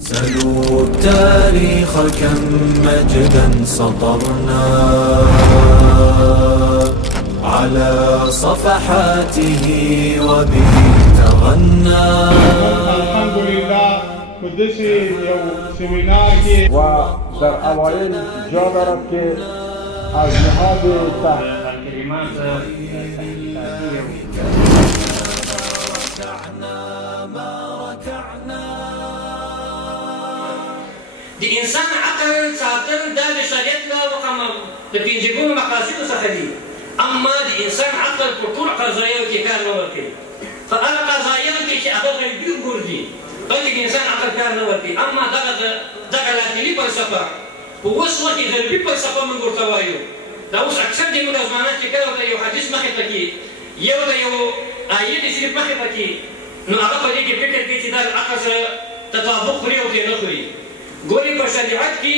سلوا التاريخ كم مجدا سطرنا على صفحاته وبه تغنى. الحمد لله کدسی یو سمینار کی و در اوایل جا دارد که از نهاد کلمات د انسان عقل ساتل دا د شریعت له وقمه د پنځګونو مقاصدو څخه دي، اما د انسان عقل په ټول قضایاو کې کار نه ورکوي. په هغه قضایاو کې چې هغه غیبي امور دي هغې کې د انسان عقل کار نه ورکوي. اما دغه لاطیني فلسفه په اوس وخت کې غربي فلسفه موږ ورته وایو. دا اوس اکثر د موږ ځوانان چې کله ورته یو حدیث مخې ته کړي، یو د یو آیت شریف مخې ته کړي، نو هغه په دې کې فکر کوي چې دا د عقل سره تطابق خوري او پرې نه خوري. ګورې په شریعت کې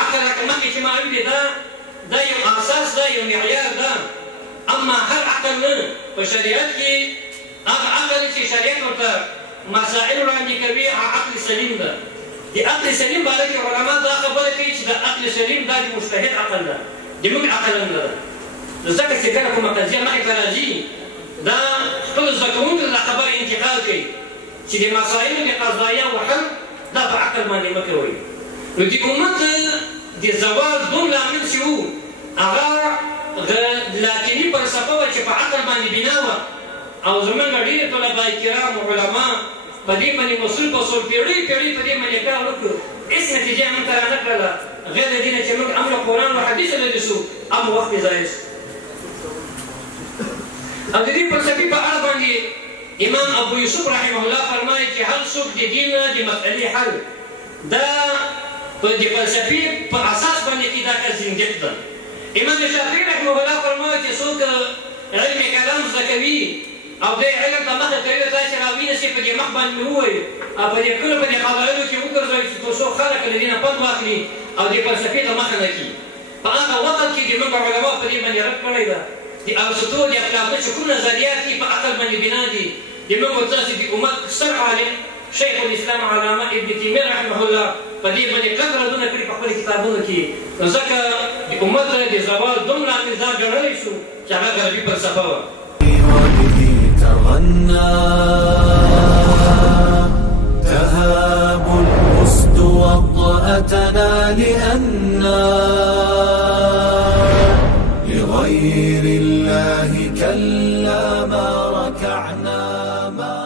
عقل لکه مخکې چې معلوم دی دا یو اساس ده، یو معیار ده. اما هر عقل نه په شریعت کې هغه عقل چې شریعت ورته مسائل وړاندې کوي هغه عقل سلیم ده. د عقل سلیم باره کې علما دا خبره کوي چې د عقل سلیم دا د مجتهد عقل ده، د موږ عقل نه ده. ځکه چې کله کومه قضیه مخې ته راځي دا خپلو زده کوونکو دا خبره انتقال کوي چې د مسایلو د قضایاو حل دا په عقل باندې مه کوئ. نو د امت د زوال دوم لامل چې و هغه لاطیني فلسفه وه چې په عقل باندې بنا وه، او زموږ ډېر طلبای کرام او علما په دې باندې مسؤل پیړۍ په دې باندې کار وکړو، هېڅ نتیجه یې موږ ته رانه کړله غیر د دې نه چې موږ هم له قرآن و حدیث لرې شو، هم وخت یې ضایع شو. او د دې فلسفې په اړه باندې امام ابو یوسف رحمه الله فرمایي چې هر څوک د دین د مسئلې حل دا په د فلسفې په اساس باندې کې دا کار زندګي ده. امام شافعي رحمه الله فرمایي چې څوک علم کلام زده کوي او د علم ته مخه کوي دا چې راوینسي په دې مخ باندې ووایي او په دې کلو په دې قبایلو کې وګرځوي چې څو خلک له دې نه پند واخلي او د فلسفې ته مخه نه کړي. په هغه وخت کې زموږ علما په دې باندې رد کړی ده. د ارسطو د افلاطون چې کوم نظریات دي په عقل باندې بنا دي. د موږ ورته د امت ستر عالم شیخ الاسلام علامه ابن تیمیه رحمه الله په دې باندې کلک ردونه کړي په خپلو کتابونو کې. نو ځکه د امت د زوال دومره لامل دا ګڼلی شو چې هغه غربي فلسفه وه. تهاب الأسد وطأتنا لأننا لغير الله كلا ما ركعنا ما